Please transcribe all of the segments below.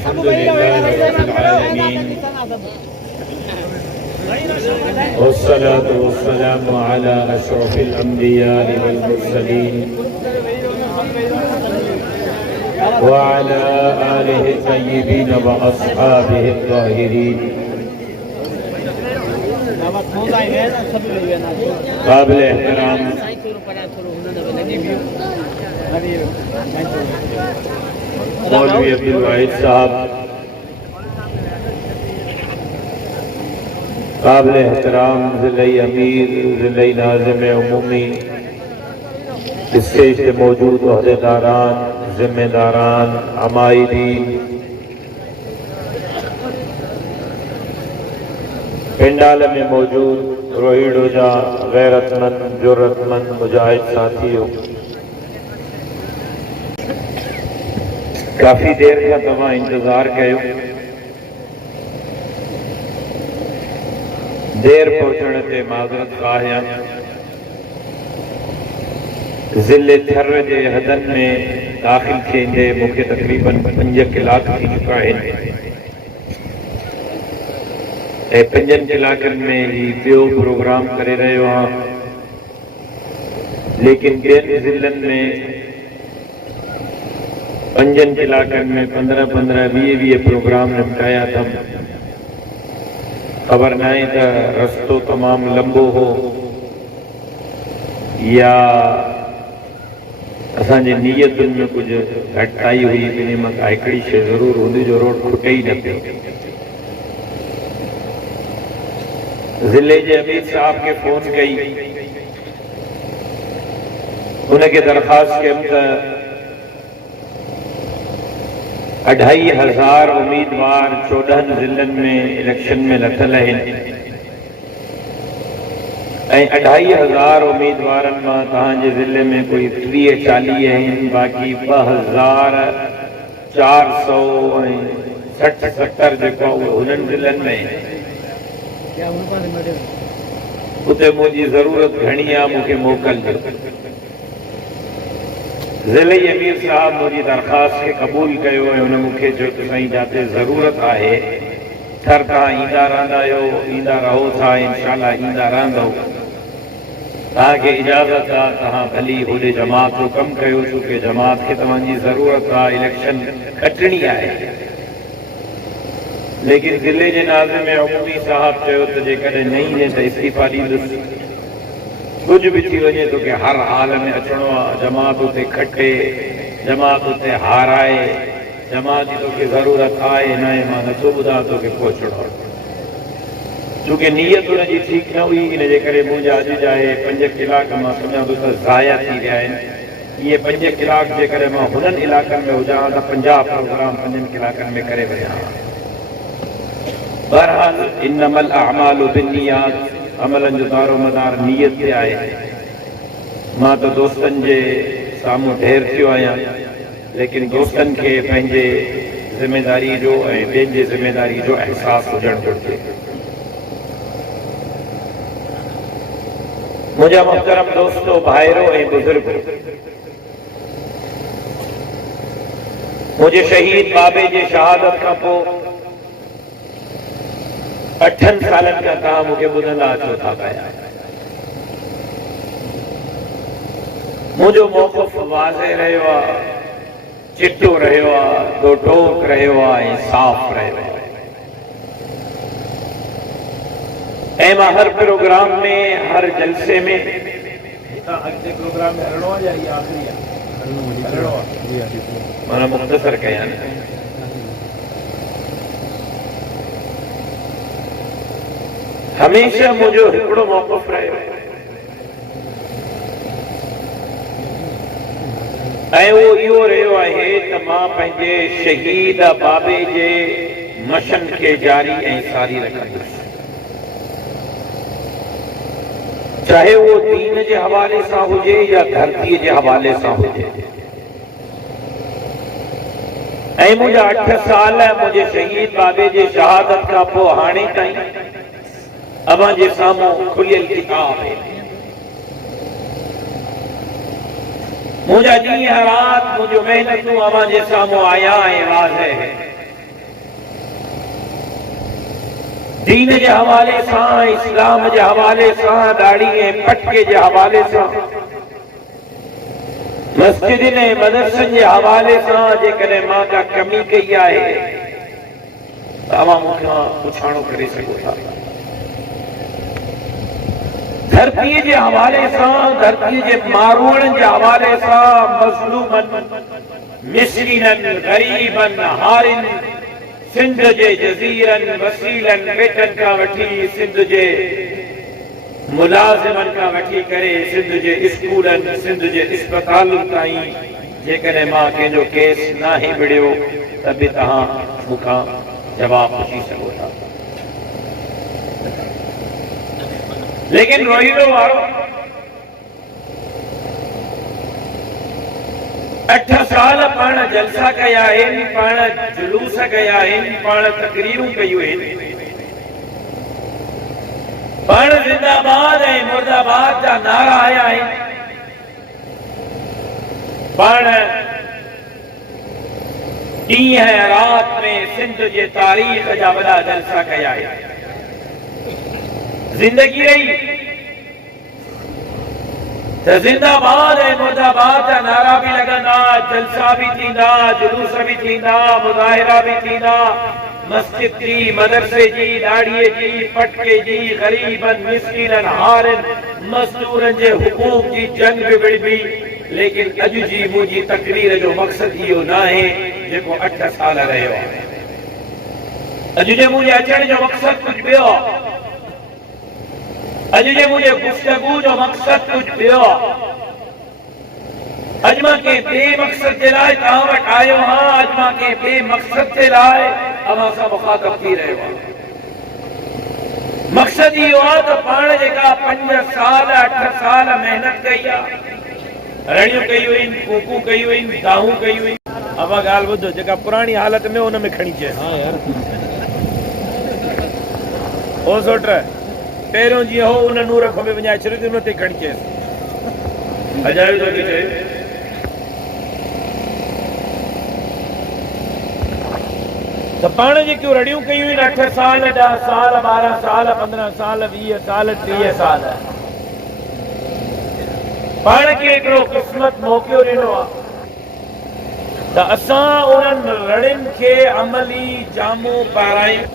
अल्हम्दुलिल्लाहि रब्बिल आलमीन वस्सलातु वस्सलामु अला अशरफिल अंबिया वल मुरसलीन व अला आलिहि तय्यिबीन व अस्हाबिहि ताहिरीन। काबिल एहतराम मौलवी अब्दुल वाहिद साहब, काबिल एहतराम ज़िले अमीर, ज़िले नाज़िम उमूमी, स्टेज पे मौजूद ओहदेदारान, जिम्मेदारान, अमायदीन, पिंडाल में मौजूद रोहिडोजा गैरतमंद जुर्रतमंद मुजाहिद साथियों, काफ़ी देर का तव्हां इंतज़ार कयो। देर पहुंचण ते माज़रत ख़्वाह। ज़िले थर जे हदन में दाख़िल थींदे मूंखे तक़रीबन 5 कलाक थी चुका आहिनि ऐं 5 कलाकनि में ही ॿियो प्रोग्राम करे रहियो आहियां। लेकिन ॿियनि ज़िलनि में 5 कलाकनि में 15-15, 20 प्रोग्राम निपटाया अथमि। ख़बर न आहे त रस्तो तमामु लंबो हो या असांजी नीयतुनि में कुछ घटिताई हुई। इन मां हिकिड़ी शइ ज़रूर हूंदी जो रोड खुटे ई न पियो। ज़िले जे अमीर साहब के फ़ोन कई, उनखे दरख़्वास्त कयमि त 2500 उम्मीदवार 14 ज़िलनि में इलेक्शन में लथल आहिनि ऐं 2500 उम्मीदवारनि मां तव्हांजे ज़िले में कोई 30-40 आहिनि। बाक़ी 2460-70 जेको आहे उहो उन्हनि ज़िलनि में। उते मुंहिंजी ज़रूरत घणी आहे, मूंखे मोकिलिजो। ज़िले अमीर साहब मुंहिंजी दरख़्वास्त खे क़बूल कयो ऐं हुन मूंखे चयो त साईं जिते ज़रूरत आहे थर तव्हां ईंदा रहंदा आहियो, ईंदा रहो था, इंशाअल्लाह ईंदा रहंदव। तव्हांखे इजाज़त आहे, तव्हां भली होॾे जमात जो कमु कयो, छोकी जमात खे तव्हांजी ज़रूरत आहे, इलेक्शन खटणी आहे। लेकिन ज़िले जे नाज़िम उमूमी साहब चयो त जेकॾहिं न ईंदे त इस्तीफ़ा ॾींदुसि। कुछ भी थी वजे तो के हर हाल में अचणो आहे। जमात उते खटे, जमात उते हाराए, जमात जी तोखे ज़रूरत आहे न आहे, मां नथो ॿुधां तोखे पहुचणो आहे। छोकी नीयत हुनजी ठीकु न हुई, इन जे करे मुंहिंजा अॼु जा 5 कलाक मां सम्झां थो त ज़ाया थी विया आहिनि। इहे 5 कलाक जेकॾहिं मां हुननि इलाइक़नि में हुजां त 50 प्रोग्राम 5 कलाकनि में करे विया। बहरहाल इन्नमल अअमालु बिन्नियात, अमलन जो दारो मदार नीयत ते आहे। मां तो दोस्तनि जे साम्हूं ढेर थियो आहियां, लेकिन दोस्तनि खे पंहिंजे ज़िमेदारी जो ऐं ॿियनि जे ज़िमेदारी जो अहसासु हुजणु घुरिजे। मुंहिंजा मुहतरम दोस्तो, भाइरो ऐं बुज़ुर्ग, मुंहिंजे शहीद बाबे जे शहादत खां पोइ 8 सालनि खां तव्हां मूंखे ॿुधंदा अचो था पिया। मुंहिंजो मौक़िफ़ वाज़े रहियो आहे, चिटो रहियो आहे, दो टोक रहियो आहे ऐं साफ़ रहियो आहे। ऐं मां हर प्रोग्राम में, हर जलसे में, अॻिते प्रोग्राम में हलणो आहे या इहा आख़िरी आहे? हलणो आहे। माना मुख़्तसर कयां। हमेशा मुझे हिकिड़ो मौक़िफ़ रहियो ऐं उहो इहो रहियो आहे त मां पंहिंजे शहीद बाबे जे मशन खे जारी ऐं सारी रखंदुसि। चाहे वो दीन जे हवाले सां हुजे या धरतीअ जे हवाले सां हुजे। ऐं मुंहिंजा 8 साल मुंहिंजे शहीद बाबे जे शहादत खां पोइ हाणे ताईं अवां जे साम्हूं खुलियल किताब है। मुझा ॾींहं रात मुझो मेहनतूं अवां जे साम्हूं आया ऐं वाज़े है। दीन जे हवाले सां, इस्लाम जे हवाले सां, दाढ़ी ऐं पटके जे हवाले सां, मस्जिद ने मदरसन जे हवाले सां जेकॾहिं मां का कमी कई आहे तव्हां मूंखां पुछाणो करे सघो था। धरतीअ जे हवाले सां, धरतीअ जे मारूअड़नि जे हवाले सां, मज़लूमनि, मिस्कीननि, ग़रीबनि, हारिनि, सिंध जे जज़ीरनि, वसीलनि, बेटनि खां वठी सिंध जे मुलाज़िमनि खां वठी करे सिंध जे स्कूलनि, सिंध जे अस्पतालुनि ताईं जेकॾहिं मां कंहिंजो केस नाहे विड़ियो त बि तव्हां मूंखां जवाब पुछी सघो था। लेकिन रोहीड़ो वारो 8 साल पाण जलसा कया आहिनि, पाण जुलूस कया आहिनि, पाण तकरीरूं कयूं आहिनि, पाण जिंदाबाद ऐं मुर्दाबाद जा नारा आया आहिनि, पाण ॾींहं ऐं राति में सिंध जे तारीख़ जा वॾा जलसा कया आहिनि। जिंदगी रही त जिंदाबाद ऐं मुर्दाबाद जा नारा बि लॻंदा, जलसा बि थींदा, जुलूस बि थींदा, मुज़ाहिरा बि थींदा, मस्जिद जी, मदरसे जी, दाढ़ीअ जी, पटके जी, ग़रीबनि, मिस्कीननि, हारिनि, मज़दूरनि जे हुकूक जी जंग बि विड़बी। लेकिन अॼु जी मुंहिंजी तकरीर जो मक़सदु इहो न आहे जेको 8 साल रहियो आहे। अॼु जे मुंहिंजे अचण जो मक़सदु कुझु ॿियो आहे। अॼु जे मुंहिंजे गुफ़्तगू जो मक़सदु कुझु ॿियो आहे। अॼु मां कंहिं ॿिए मक़सद जे लाइ तव्हां वटि आयो आहियां, अॼु मां कंहिं ॿिए मक़सद जे लाइ अव्हां सां मुख़ातब थी रहियो आहियां। मक़सदु इहो आहे त पाण जेका 5 साल 8 साल महिनत कई आहे, रड़ियूं कयूं आहिनि, कूकू कयूं आहिनि, दाहूं कयूं आहिनि, अव्हां ॻाल्हि ॿुधो जेका पुराणी हालत में हुन में खणी अचे। हा यार ओ सोट पहिरियों जीअं हो उन नूर खो में वञाए छॾियो उन ते खणी अचेसि। अजायो जो थी चए त पाण जेकियूं रड़ियूं कयूं आहिनि 8 साल 10 साल 12 साल 15 साल 20 साल 30 साल, पाण खे हिकिड़ो क़िस्मत मौक़ो ॾिनो आहे त असां उन्हनि रड़ियुनि खे अमली जामो पारायूं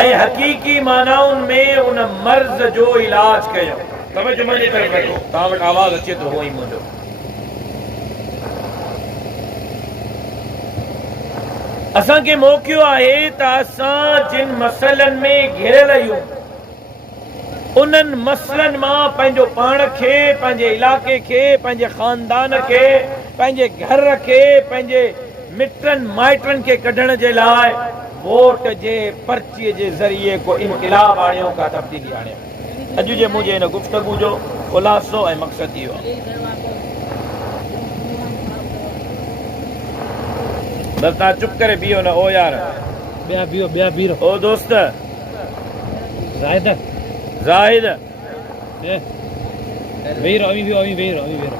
ऐं हक़ीक़ी मानाउनि में उन मर्ज़ जो इलाज कयूं। तवज्जो मुंहिंजी तरफ़ रखो, तव्हां वटि आवाज़ अचे थो हो ई मुंहिंजो। असांखे मौक़ो आहे त असां जिन मसइलनि में घिरियल आहियूं उन्हनि मसइलनि मां पंहिंजो पाण खे, पंहिंजे इलाइक़े खे, पंहिंजे ख़ानदान खे, पंहिंजे घर खे, पंहिंजे मिटनि माइटनि खे कढण जे लाइ वोट जे पर्चीअ जे ज़रिए को इनक़िलाब आणियो, का तब्दीली आणियो। अॼु जे मुंहिंजे हिन गुफ़्तगू जो ख़ुलासो ऐं मक़सदु इहो आहे। बस तव्हां चुप करे बीहो न। ओ यार ॿिया बीहो। ओ दोस्त ज़ाहिद वेही रहो, वेही रहो।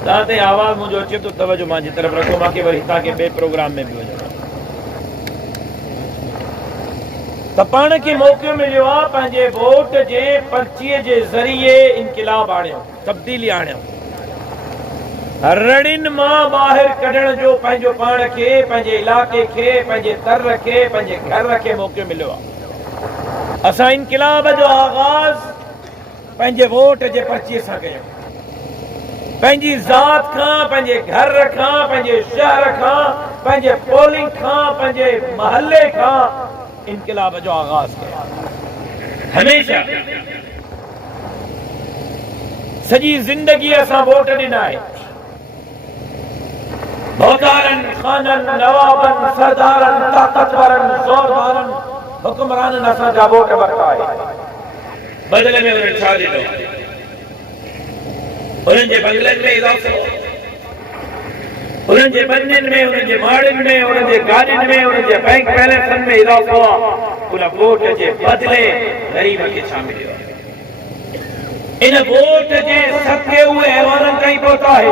तव्हां ते आवाज़ मुंहिंजो अचे थो, तवज्जो मुंहिंजी तरफ़ रखो, मूंखे वरी हितां ॿिए प्रोग्राम में बि वञो। त पाण खे मौक़ो मिलियो आहे पंहिंजे वोट जे पर्चीअ जे ज़रिए इनक़िलाब आणियो, तब्दीली आणियो, रड़ियुनि मां ॿाहिरि कढण जो पंहिंजो पाण खे, पंहिंजे इलाइक़े खे, पंहिंजे दर खे, पंहिंजे घर खे मौक़ो मिलियो आहे। असां इनक़िलाब जो आगाज़ पंहिंजे वोट जे पर्चीअ सां कयूं। पंहिंजी ज़ात खां, पंहिंजे घर खां, पंहिंजे शहर खां, पंहिंजे पोलिंग खां, पंहिंजे महल्ले खां इनक़िलाब जो आगाज़ कयो। हमेशा सॼी ज़िंदगी असां वोट ॾिना आहे। भौतारनि, ख़ाननि, नवाबनि, सरदारनि, ताक़तवरनि, ज़ोरदारनि, हुक्मराननि असांजा वोट वरिता आहे। बदिले में उन्हनि छा ॾिनो? उन्हनि जे बंगलनि में इज़ाफ़ो, उन्हनि जे बन्ननि में, उन्हनि जे माड़ियुनि में, उन्हनि जे गाॾियुनि में, उन्हनि जे बैंक बैलेंसनि में इज़ाफ़ो आहे। उन वोट जे बदिले ग़रीब खे छा मिलियो? इन वोट जे सदके उहे ऐवाननि ताईं पहुता है,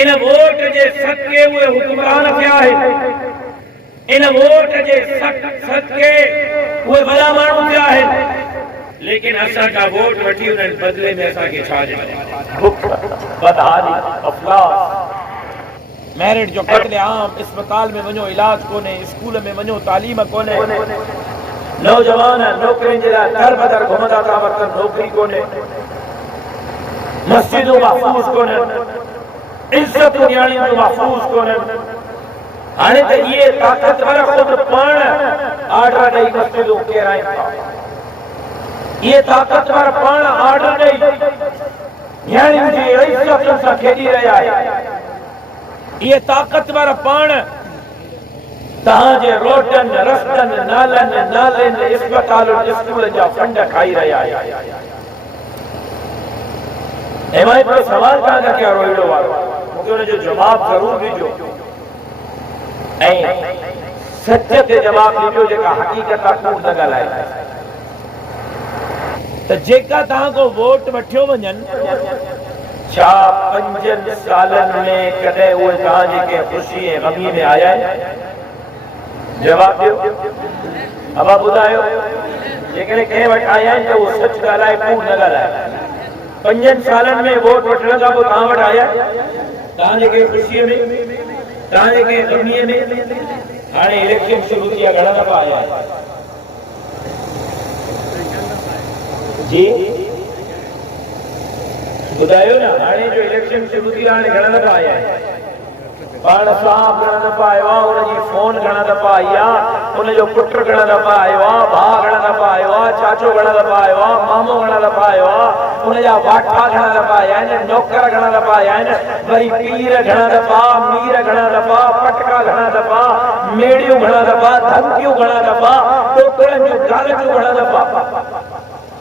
इन वोट जे सदके उहे हुक्मरान थिया है, इन वोट जे सदके उहे वॾा माण्हू थिया है। लेकिन असां का वोट वठी उन्हनि बदले में असां के छा ॾिनो? बुख, बदहाली, अफलास, मैरिट जो कत्ले आम, अस्पताल में वञो इलाज कोने, स्कूल में वञो तालीम कोने, नौजवान नौकरियुनि जे लाइ दर बदर घुमंदा था वक़्तु नौकरी कोने, मस्जिदूं महफूज़ कोने, इज़्ज़तूं न्याणियूं महफूज़ कोने। हाणे त इहे ताक़तवर ख़ुदि पाण ऑर्डर ॾेई मस्जिदूं केराइनि था, ये ताकतवर पाण ऑर्डर ॾेई न्याणियुनि जी इज़्ज़तुनि सां खेॾी रहिया आहे। ये ताकतवर पाण तव्हांजे रोडनि, रस्तनि, नालनि, अस्पतालुनि, स्कूलनि जा फंड खाई रहिया आहे। ऐं मां हिकिड़ो सवाल तव्हांखां कयां रोहिड़ो वारो, मूंखे हुनजो जवाबु ज़रूरु ॾिजो ऐं सच ते जवाबु ॾिजो, जेका हक़ीक़त आहे कूड़ न ॻाल्हाए। त जेका तव्हांखो वोट वठियो वञनि, छा 5 सालनि में कॾहिं उहे तव्हांजे के ख़ुशी ऐं ग़मी में आया आहिनि? जवाबु ॾियो, अबा ॿुधायो। जेकॾहिं कंहिं वटि आया आहिनि त उहो सच ॻाल्हाए, कूड़ न ॻाल्हाए। 5 सालनि में वोट वठण खां पोइ तव्हां वटि आया, तव्हांजे के ख़ुशीअ में, तव्हांजे के ग़मीअ में। हाणे इलेक्शन शुरू थी आहे, घणा दफ़ा आया जी? ॿुधायो न, हाणे जो इलेक्शन शुरू थी आहे, हाणे घणा दफ़ा आया आहिनि? पाण साहब घणा दफ़ा आयो आहे, हुनजी फोन घणा दफ़ा आई आहे, हुनजो पुट घणा दफ़ा आयो आहे, भाउ घणा दफ़ा आयो आहे, चाचो घणा दफ़ा आयो आहे, मामो घणा दफ़ा आयो आहे, हुनजा वाठा घणा दफ़ा आया आहिनि, नौकर घणा दफ़ा आया आहिनि, वरी पीर घणा दफ़ा, मीर घणा दफ़ा, पटका घणा दफ़ा, मेड़ियूं घणा दफ़ा, धमकियूं घणा दफ़ा, टोकरनि जूं गालचूं घणा दफ़ा।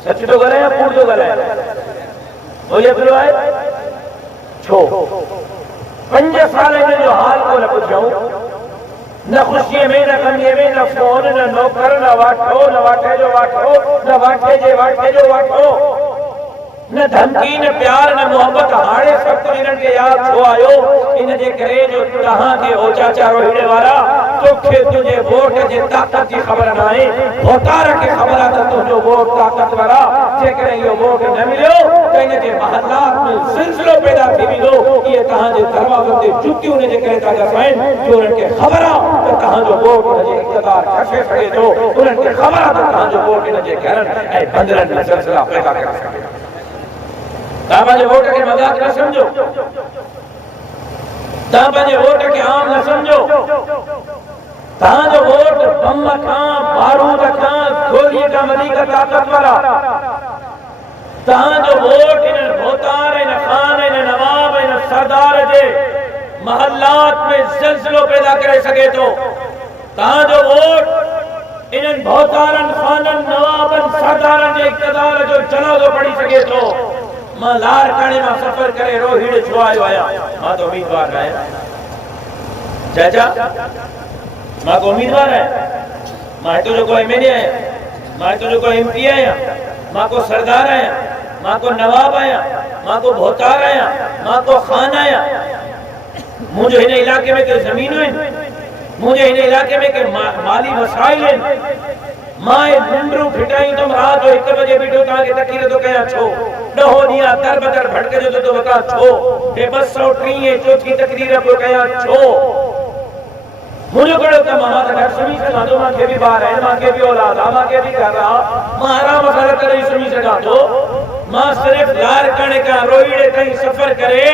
सच तो ॻाल्हाए या कूड़ थो ॻाल्हाए? मुझे पियो आहे छो 5 साल जो हाल को न पुछऊं, न ख़ुशीअ में, न ग़मीअ में, न फोन, न नौकर, न वाठो, न वाठे जो वाठो, न वाठे जे वाठे जो वाठो, न धमकी, न प्यार, न मोहब्बत। हाणे सभु हिननि खे यादि छो आयो? इन जे करे जो तव्हांखे ओ चाचा रोहिड़े वारा, तोखे तुंहिंजे वोट जे ताक़त जी ख़बर न आहे, वोटार खे ख़बर आहे त तुंहिंजो वोट ताक़तवर आहे। जेकॾहिं इहो वोट न मिलियो त इन जे महलात में सिलसिलो पैदा थी वेंदो। इहे तव्हांजे दरवाज़नि ते जुतियूं इन जे करे था ॻसाइनि जो उन्हनि खे ख़बर आहे त तव्हांजो वोट उनजे इक़्तिदार खसे सघे थो। उन्हनि खे ख़बर आहे त तव्हांजो वोट इन जे घरनि ऐं बंदरनि में सिलसिला पैदा करे सघे। तव्हां पंहिंजे वोट खे मज़ाक न सम्झो, तव्हां पंहिंजे वोट खे आम न सम्झो। तव्हांजो वोट बम खां, बारूद खां, गोलीअ खां वधीक ताक़तवर आहे। तव्हांजो वोट इन भोतार, इन खान, इन नवाब, इन सरदार जे महलात में सिलसिलो पैदा करे सघे थो। तव्हांजो वोट इन्हनि भोतारनि, खाननि, नवाबनि, सरदारनि जे इक़्तिदार जो जनाज़ो पढ़ी सघे थो। मां लारकाणे मां सफ़र करे रोहिड़ छो आयो आहियां? मां तो उम्मीदवार न आहियां चाचा, मां को उम्मीदवार आहियां? मां हितो जो को एमएलए आहियां? मां हितो जो को एमपी आहियां? मां को सरदार आहियां? मां को नवाब आहियां? मां को भोतार आहियां? मां को खान आहियां? मुंहिंजो हिन इलाइक़े में के ज़मीनूं आहिनि? मुंहिंजे हिन इलाइक़े में के माली मसाइल आहिनि? मां मुंडरूं फिटाईंदुमि राति जो 1 बजे बीठो तव्हांखे तकीर थो कयां छो? 10 ॾींहं दर बदर भटकजो थो वकां छो? 230 चोथी तकरीर पियो कयां छो? मुझे कड़ो त मां त घर सुम्ही सघां थो, मूंखे बि ॿार आहिनि, मूंखे बि औलाद आहे, मूंखे बि घर आहे, मां आराम सां करे सुम्ही सघां थो। मां सिर्फ़ु लारकाणे खां रोहिड़े ताईं सफ़र करे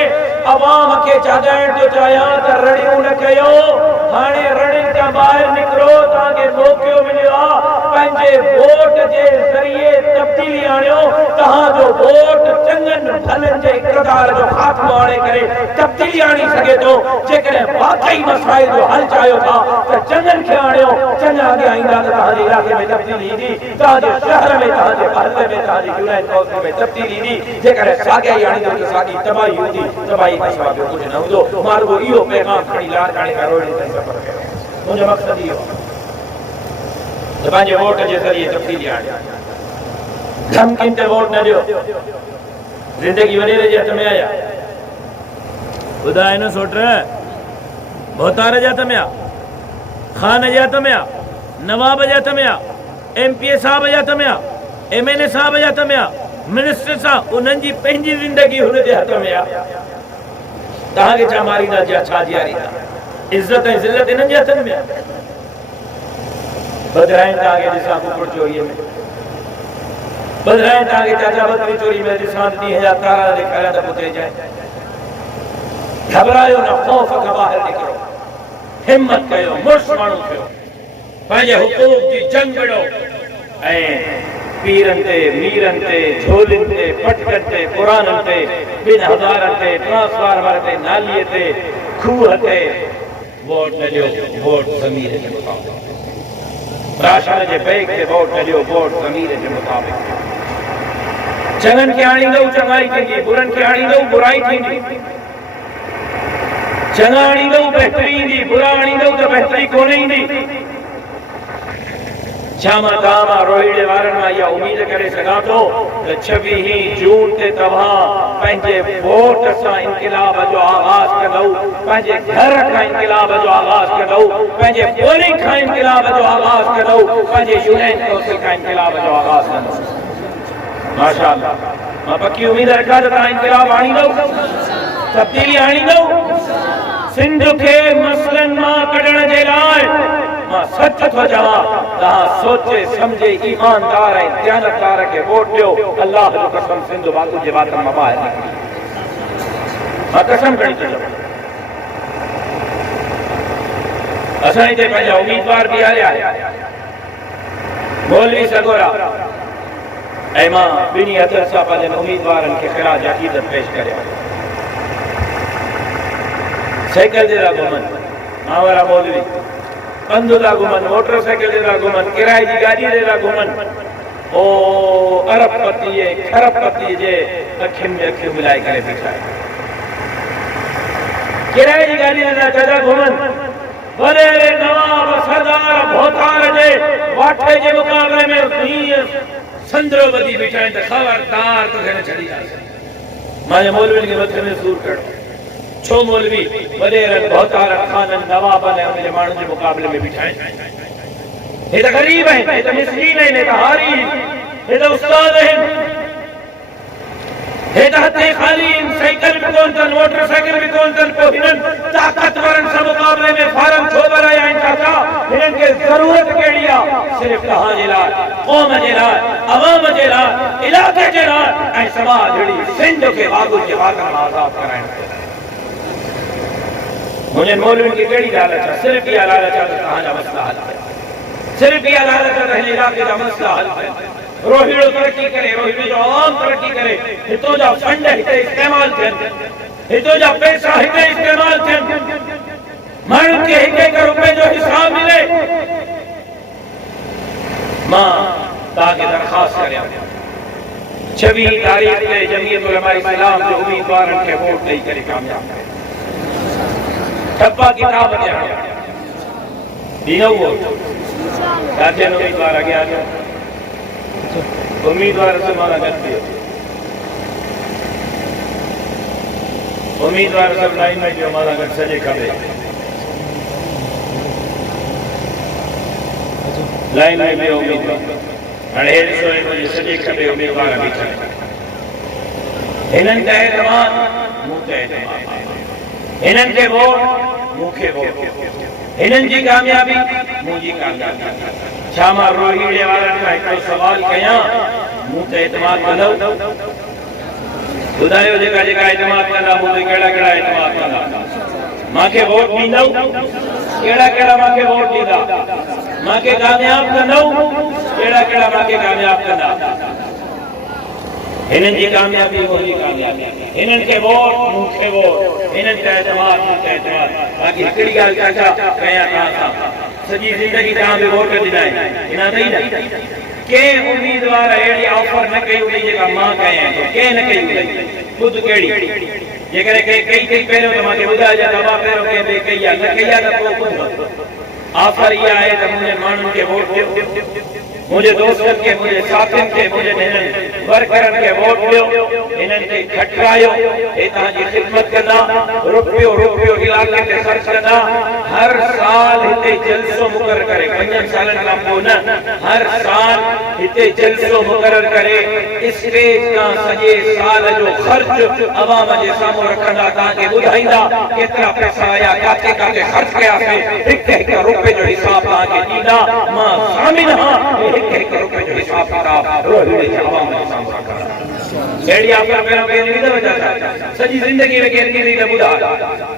अवाम खे चढ़ाइण थो चाहियां त रड़ियूं न कयो। हाणे रड़ियुनि खां ॿाहिरि निकिरो, तव्हांखे मौक़ो मिलियो आहे पंहिंजे वोट जे ज़रिए तब्दीली आणियो। तव्हांजो वोट चङनि भलनि जे इक़्तिदार जो ख़ात्मो आणे करे तब्दीली आणी सघे थो। जेकॾहिं वाक़ई मसाइल जो हल चाहियो था त चङनि खे आणियो, चङा अॻियां ईंदा त तव्हांजे इलाइक़े में तब्दीली ईंदी, तव्हांजे शहर में, तव्हांजे महले में, तव्हांजी यूनाइटेड काउंसिल में तब्दीली ईंदी। जेकॾहिं साॻियाई आणींदो त साॻी तबाही हूंदी, तबाही खां सवाइ ॿियो कुझु न हूंदो। मां रुॻो इहो पैगाम खणी लारकाणे खां रोहिड़े ताईं सफ़र कयो। मुंहिंजो मक़सदु इहो त पंहिंजे वोट जे ज़रिए तब्दीली आणे। धमकिन ते वोट न दियो जिंदगी वडेरे जे हथ में आया ॿुधाए न सोट भोतार जे हथ में आ खान जे हथ में आ नवाब जे हथ में आ एमपीए साहब जे हथ में आ एमएलए साहब जे हथ में आ मिनिस्टर साहब उन्हनि जी पंहिंजी जिंदगी हुन जे हथ में आ तव्हांखे छा मारींदा छा जीआरींदा इज्जत ऐं ज़िल्लत इन्हनि जे हथनि में आ बदराइनि तव्हांखे ॾिसां कुकुड़ चोरीअ में बदराइनि तव्हांखे चाचा बकरी चोरी में ॾिसां ॾींहं जा तारा ॾेखारिया त पुते जाए घबरायो न ख़ौफ़ खां ॿाहिरि निकिरो हिम्मत कयो मुड़ुस माण्हू थियो पंहिंजे हुकूक जी जंग विड़ो ऐं पीरनि ते मीरनि ते झोलियुनि ते पटकनि ते क़ुराननि ते ॿिनि हज़ारनि ते ट्रांसफार्मर ते नालीअ ते खूह ते वोट न ॾियो वोट ज़मीर जे मुताबिक़ राशन जे बैग ते वोट न ॾियो वोट ज़मीर जे मुताबिक़ चङनि खे आणींदव चङाई थींदी बुरनि खे आणींदव बुराई थींदी चङा आणींदव बहितरी ईंदी बुरा आणींदव त बहितरी कोन ईंदी छा मां तव्हां मां रोहिड़े वारनि मां इहा उमेद करे सघां थो त 26 जून ते तव्हां पंहिंजे वोट सां इनक़िलाब जो आगाज़ कंदव पंहिंजे घर खां इनक़िलाब जो आगाज़ कंदव पंहिंजे पोलिंग खां इनक़िलाब जो आगाज़ कंदव पंहिंजे यूनियन काउंसिल खां इनक़िलाब जो आगाज़ कंदव माशाअल्लाह मां पकी उमेद रखां त तव्हां इनक़िलाब आणींदव तब्दीली आणींदव सिंध खे मसइलनि मां कढण जे लाइ मां सच थो चवां तव्हां सोचे सम्झे ईमानदार ऐं दयानतदार खे वोट ॾियो अल्लाह जो कसम सिंध वागुर जे वातनि मां ॿाहिरि निकिरी मां कसम खणी थो चवां असां हिते पंहिंजा उम्मीदवार बि आया मौलवी सगोरा ऐं मां ॿिन्ही हथनि सां पंहिंजनि उम्मीदवारनि खे ख़िराज अक़ीदत पेश करिया साइकिल जे लाइ घुमनि मावरा मौलवी पंध था घुमनि मोटरसाइकिल जे लाइ घुमनि किराए जी गाॾी जे लाइ घुमनि ओ अरबपति खरबपति जे अखियुनि में अखियूं मिलाए करे बीठा किराए जी गाॾी जे लाइ चङा घुमनि वॾे नवाब सरदार भोतार जे वाठे जे मुक़ाबले में हीअं संदरो ॿधी बीठा आहिनि त ख़बरदार तोखे न छॾींदासीं मां मौलवियुनि खे मथे में सूर कढो छो मौलवी वडेरनि भोतारनि खाननि नवाबनि ऐं उनजे माण्हुनि जे मुक़ाबले में बीठा आहिनि हे त ग़रीब आहिनि हे त मिस्कीन आहिनि हे त हारी आहिनि हे त उस्ताद आहिनि हे त हथे ख़ाली आहिनि साइकिल बि कोन अथनि मोटरसाइकिल बि कोन अथनि पोइ हिननि ताक़तवरनि सां मुक़ाबले में फारम छो भराया आहिनि चाचा हिननि खे ज़रूरत कहिड़ी आहे सिर्फ़ु तव्हां जे लाइ क़ौम जे लाइ अवाम जे लाइ इलाइक़े जे लाइ ऐं समाज जहिड़ी सिंध खे वागुर जे वातनि मां आज़ादु कराइणु मुझे मौलवियुनि खे कहिड़ी लालच आहे सिर्फ़ु इहा लालच आहे त तव्हांजा मसइला हल थियनि सिर्फ़ु इहा लालच आहे त हिन इलाइक़े जा मसइला हल थियनि रोहिड़ो तरक़ी करे रोहिड़े जो आवाम तरक़ी करे हितों जा फंड हिते इस्तेमालु थियनि हितों जा पैसा हिते इस्तेमालु थियनि माण्हुनि खे हिकु रुपए जो हिसाब मिले मां तव्हांखे दरख़्वास्त करियां 26 तारीख़ ते जमीयत उलमा इस्लाम जे उम्मीदवारनि खे वोट ॾेई करे कामयाब कयो ठप्पा किताब ॾियणो ॾींदो वोट ॾाढे उम्मीदवार अॻियां अचो उम्मीदवार सब मां गॾु थियो उम्मीदवार सब लाइन में जो मां गॾु सॼे खपे लाइन में बि उम्मीदवार हाणे ॾिसो हिन सॼे खपे उम्मीदवार बीठा हिननि ते एतमाद मूं ते एतमाद हिननि खे वोट मूंखे वोट हिननि जी कामयाबी मुंहिंजी कामयाबी छा मां रोहिड़े वारनि खां हिकिड़ो सवाल कयां मूं ते एतमाद कंदव ॿुधायो जेका जेका एतमाद कंदा मूं ते कहिड़ा कहिड़ा एतमाद कंदा मूंखे वोट ॾींदव कहिड़ा कहिड़ा मूंखे वोट ॾींदा मूंखे कामयाब कंदव कहिड़ा कहिड़ा मूंखे कामयाब कंदा हिननि जी कामयाबी मुंहिंजी कामयाबी हिननि खे वोट मूंखे वोट हिननि ते एतमाद मूंखे एतमाद बाक़ी हिकिड़ी ॻाल्हि चाचा कयां तव्हां सां सॼी ज़िंदगी तव्हां बि वोट ॾींदा आहिनि इन अथई न कंहिं उम्मीदवार अहिड़ी ऑफर न कई हुई जेका मां कयां थो कंहिं न कई हुई ख़ुदि कहिड़ी जेकॾहिं कंहिं कई कई पहिरियों त मूंखे ॿुधाइजे त मां पहिरियों कंहिं ॿिए कई आहे न कई आहे त पोइ ख़ुदि ऑफर इहा आहे त मुंहिंजे माण्हुनि खे वोट ॾियो मुझे दोस्तन के, मुझे साथिन के, मुझे वर्करन के वोट दियो, इन्हनि खटरायो, तव्हां जी ख़िदमत कंदा, रुपयो रुपयो इलाके ते ख़र्च कंदा। हर साल हिते जलसो मुक़रर करे, 5 सालन खां पोइ न, हर साल हिते जलसो मुक़रर करे स्टेज खां सॼे साल जो ख़र्च अवाम जे साम्हूं रखंदा, तव्हांखे ॿुधाईंदा केतिरा पैसा आया, काथे काथे ख़र्च कयासीं, हिक रुपए जो हिसाब तव्हांखे ॾींदा। मां ज़ामिन आहियां हिक रुपए जो हिसाब किताब रोहिड़े जे अवाम जे साम्हूं रखंदा। अहिड़ी आफ़र पहिरियों केरु ॾींदव छा? सॼी ज़िंदगी में केरु ॾींदी त ॿुधा।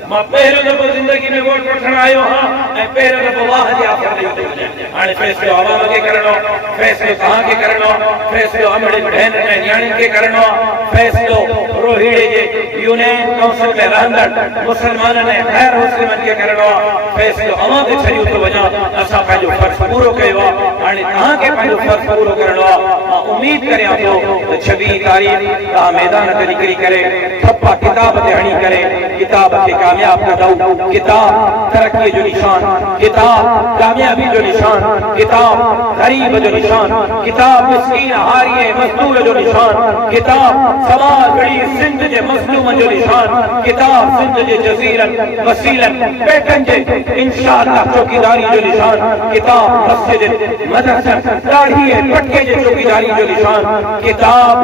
मां पहिरियों दफ़ो ज़िंदगी में वोट वठण आयो आहियां ऐं पहिरियों दफ़ो वाह जी आफ़र ॾेई थो वञां। हाणे फ़ैसिलो अवाम खे करणो, फ़ैसिलो तव्हांखे करणो, फ़ैसिलो अमड़े भेनरुनि ऐं नियाणियुनि खे करणो, फ़ैसिलो रोहिड़े जे यूनियन काउंसिल में रहंदड़ मुस्लमाननि ऐं ग़ैर मुस्लिमनि खे करणो आहे। फ़ैसिलो अवां ते छॾी थो वञां। असां पंहिंजो फ़र्ज़ पूरो कयो आहे, हाणे तव्हांखे पंहिंजो फ़र्ज़ पूरो करणो आहे। मां उमेद करियां थो त 26 तारीख़ तव्हां मैदान ते निकिरी करे थप्पा किताब ते हणी करे किताब खे कामयाब कंदव। किताब तरक़ीअ जो निशान, किताब कामयाबी जो निशान, किताब ग़रीब जो निशान, किताब मिस्कीन हारी ऐं मज़दूर जो निशान, किताब समाज घड़ी सिंध जे मज़लूमनि जो निशान, किताब सिंध जे जज़ीरनि वसीलनि बेटनि जे इंशाअल्लाह चौकीदारी जो निशान, किताब मस्जिद मदरसनि दाढ़ी ऐं पटके जे चौकीदारी जो निशान, किताब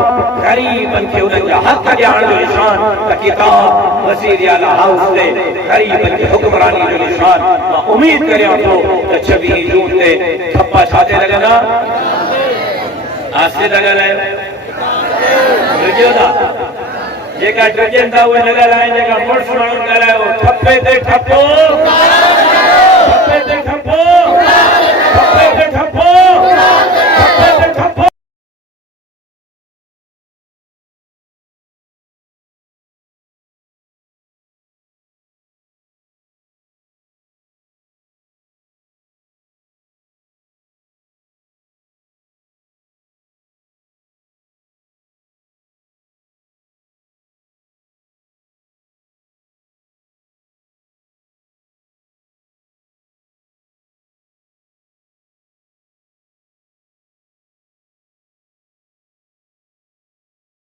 ग़रीबनि खे उन्हनि जा हक़ ॾियारण जो निशान, त किताब वज़ीर आला हाउस ते ग़रीबनि खे हुक्मरानी जो निशान। मां उमेद करियां थो त 26 जून ते थप्पा छा ते लॻंदा? आस्ते था ॻाल्हायो, ॾिजो था जेका ॾिजनि था उहे न ॻाल्हाइनि, जेका मुड़ुस माण्हू ॻाल्हायो ठपे ते ठपो